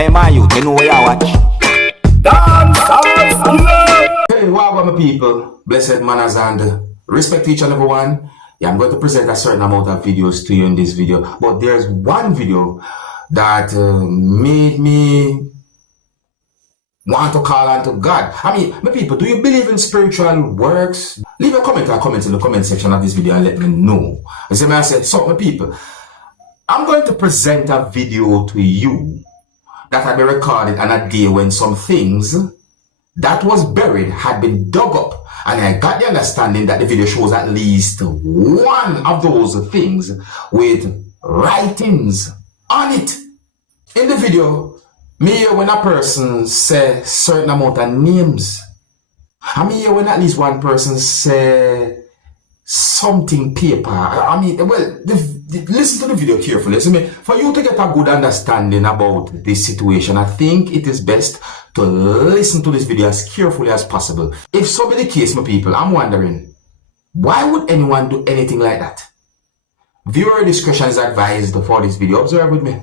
Hey, my youth, you know where you watch? Dancehall. Hey, welcome my people, blessed manners and respect to each and every one. Yeah, I'm going to present a certain amount of videos to you in this video, but there's one video that made me want to call on to God. I mean, my people, do you believe in spiritual works? Leave a comment or comments in the comment section of this video and let me know. As I said, so my people, I'm going to present a video to you that had been recorded on a day when some things that was buried had been dug up, and I got the understanding that the video shows at least one of those things with writings on it. In the video, me hear when a person say certain amount of names. I mean hear when at least one person say something paper. I mean, well, listen to the video carefully. So, for you to get a good understanding about this situation, I think it is best to listen to this video as carefully as possible. If so be the case, my people, I'm wondering, why would anyone do anything like that? Viewer discretion is advised for this video. Observe with me.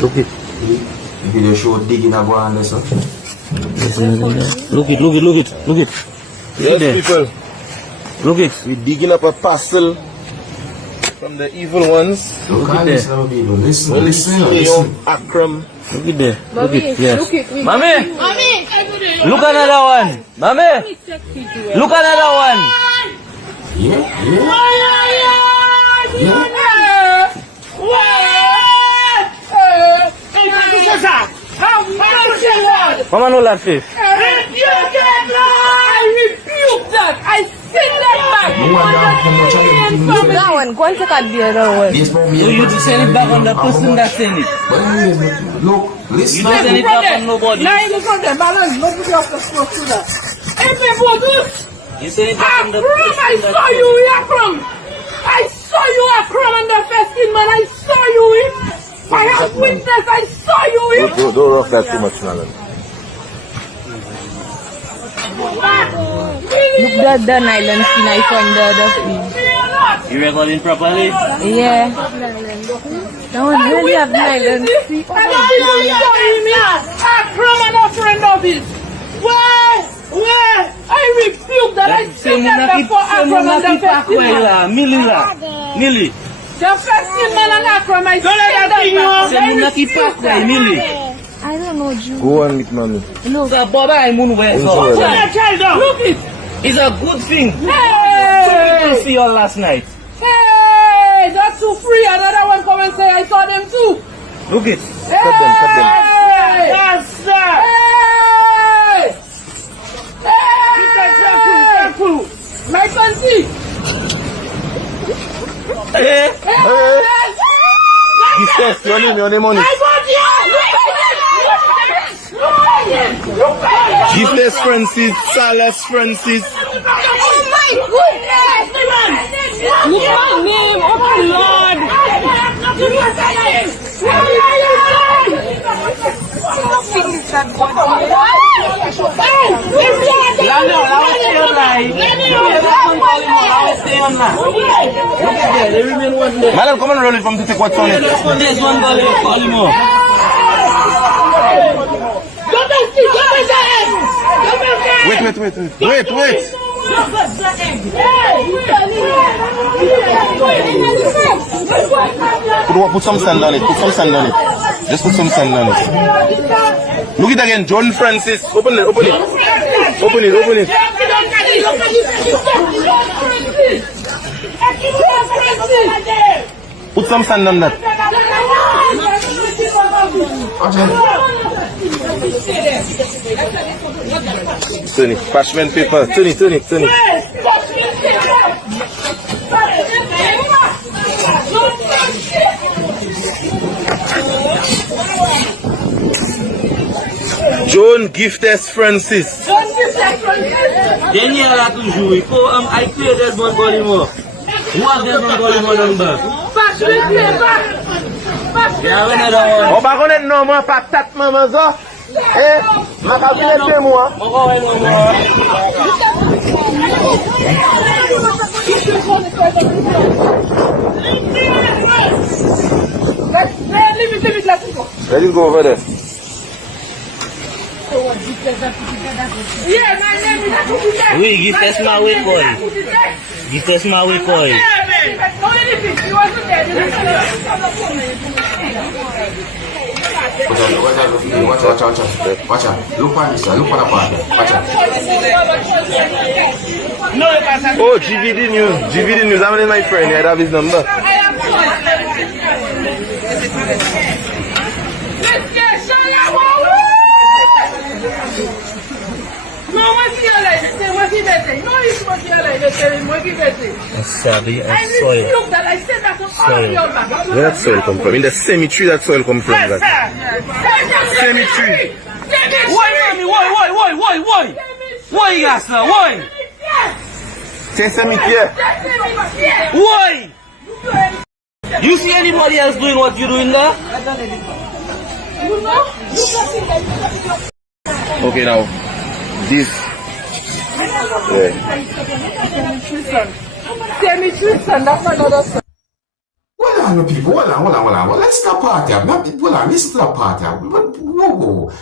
Look it. The video show digging a go on this. Look it. Yes, people. Look it. We're digging up a parcel from the evil ones. Look at this now, people. Listen. Akram. Look it there. Look it. Yes. Look it. Mommy. Look another one. Mommy. Look another one. Yeah. Mama, no laugh face. I rebuke that. I send that back. That one, go and take out the other one. Yes, ma'am. You just send it back on the person that sent it. Look, listen. You don't send it back on nobody. Now you look on the balance. Nobody else is supposed to do that. Hey, people, You send it back on the person I saw you, Akram. I saw you, Akram, on the festing, man. I saw you. I have witness. I saw you. Don't rough that too much, Nalan. Look at the nylon skin I found the other thing. You recording properly? Yeah. That one really have nylon skin. I Akram and a friend of his. Where? I rebuke that. I said that before Akram and the festing. Millie. The festing man and Akram, I said that. Millie. I don't know, Jew. Go on with mommy. No, the Baba and Moon were Look it. It's a good thing. Hey! So people see you last night. Hey! That's too free. Another one come and say I saw them too. Look it. Hey! Cut them. Yes, sir. Hey! Careful. My country. Hey. Give test, your name on it. Give test Francis, Salas Francis. Oh my goodness! Look my name, oh my Lord! Madam, come and roll it from to take what's on it. There's one ball you call him up. Wait. Put some sand on it. Just put some sand on it. Look it again, John Francis. Open it. Put some sand on that. Turn it. Parchment paper. Turn it. John Giftes Francis. Daniel a toujours. Il faut I clear that one body more. Who has that one body more number? O ba konen nou mwen patat maman zo? Maka bilete mwen. Leave it, let it go. Let him go over there. Yeah, my name is Akutite. Oui, give us my way call. Give us my way call. No, anything. He wasn't there. Watch out. Look on this, look on the part. Watch out. Oh, GVD News. I'm my friend. I have his number. Let's get Shia. No, what's he like? What's he better? No, it's what's he like. What's he better? Sorry, I look that I said that to all of your back. Where that soil come from? In the cemetery that soil come from. That. Cemetery. Why, mommy? Why? Why, yes, sir? Why? Say cemetery. Why? You see anybody else doing what you're doing there? Okay, now. This. Yeah. Tristan, that's another song. Hold on, people. Hold on. Let's stop party. Hold on, listen to the party. Whoa.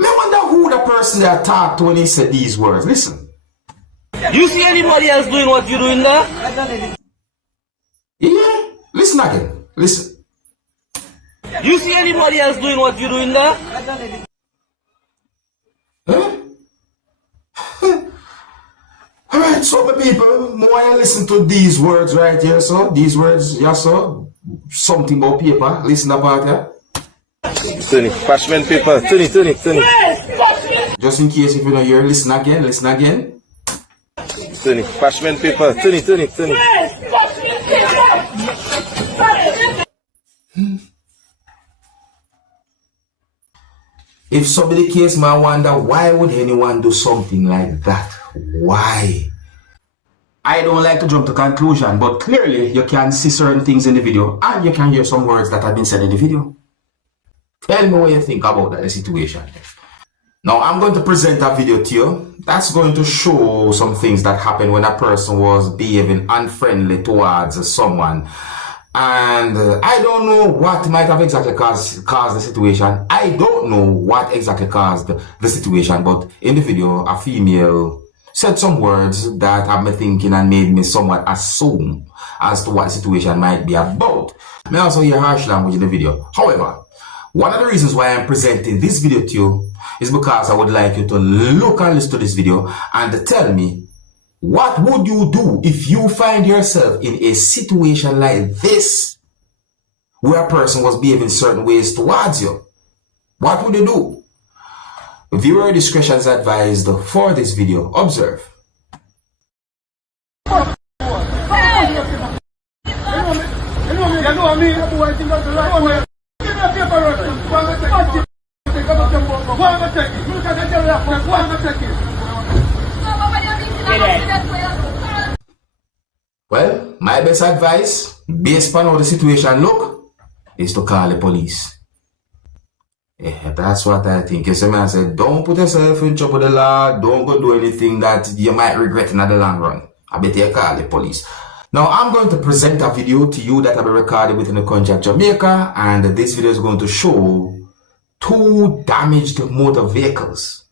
I wonder who the person that talked to when he said these words. Listen. You see anybody else doing what you're doing there? Yeah. Listen again. Listen. You see anybody else doing what you're doing there? Huh? Alright, so my people, more I listen to these words right here, so these words, yeah, so something about paper, listen about here. Turn it, parchment paper, turn it. Just in case if you don't hear, listen again. Turn it, parchment paper, turn it. If so be the case, man, wonder why would anyone do something like that? Why? I don't like to jump to conclusion, but clearly you can see certain things in the video and you can hear some words that have been said in the video. Tell me what you think about that situation. Now I'm going to present a video to you that's going to show some things that happened when a person was behaving unfriendly towards someone. And I don't know what might have exactly caused the situation. I don't know what exactly caused the situation, but in the video, a female said some words that have me thinking and made me somewhat assume as to what the situation might be about. I may also hear harsh language in the video. However, one of the reasons why I'm presenting this video to you is because I would like you to look and listen to this video and tell me, what would you do if you find yourself in a situation like this, where a person was behaving certain ways towards you? What would you do? Viewer discretion is advised for this video. Observe. Well, my best advice, based on how the situation look, is to call the police. Yeah, that's what I think. You see, man, I said, don't put yourself in trouble with the law. Don't go do anything that you might regret in the long run. I bet you call the police. Now, I'm going to present a video to you that I've recorded within the country of Jamaica, and this video is going to show 2 damaged motor vehicles.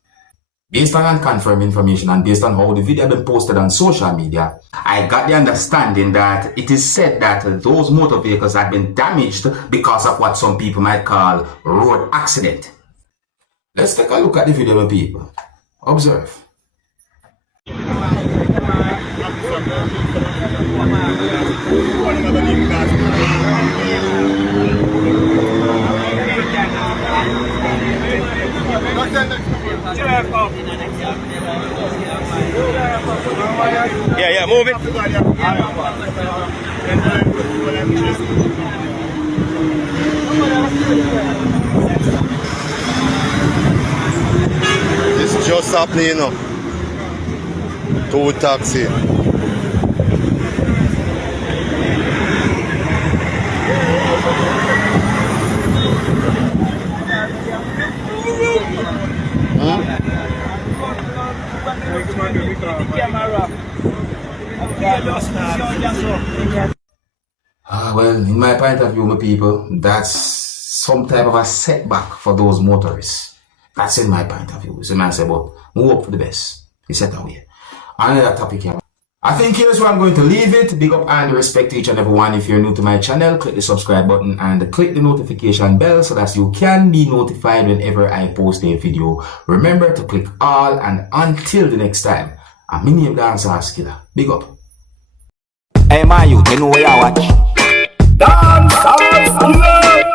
Based on unconfirmed information and based on how the video has been posted on social media, I got the understanding that it is said that those motor vehicles had been damaged because of what some people might call road accident. Let's take a look at the video, my people. Observe. Yeah, move it. It's just happening, you know. 2 taxi. Well, in my point of view, my people, that's some type of a setback for those motorists. That's in my point of view. So man say, but we hope for the best. It's set away. Another topic here. I think here's where I'm going to leave it. Big up and respect to each and everyone. If you're new to my channel, click the subscribe button and click the notification bell so that you can be notified whenever I post a video. Remember to click all, and until the next time, I'm my name Dancehall Skilla. Big up. Hey, my youth, you know where you watch. Dancehall.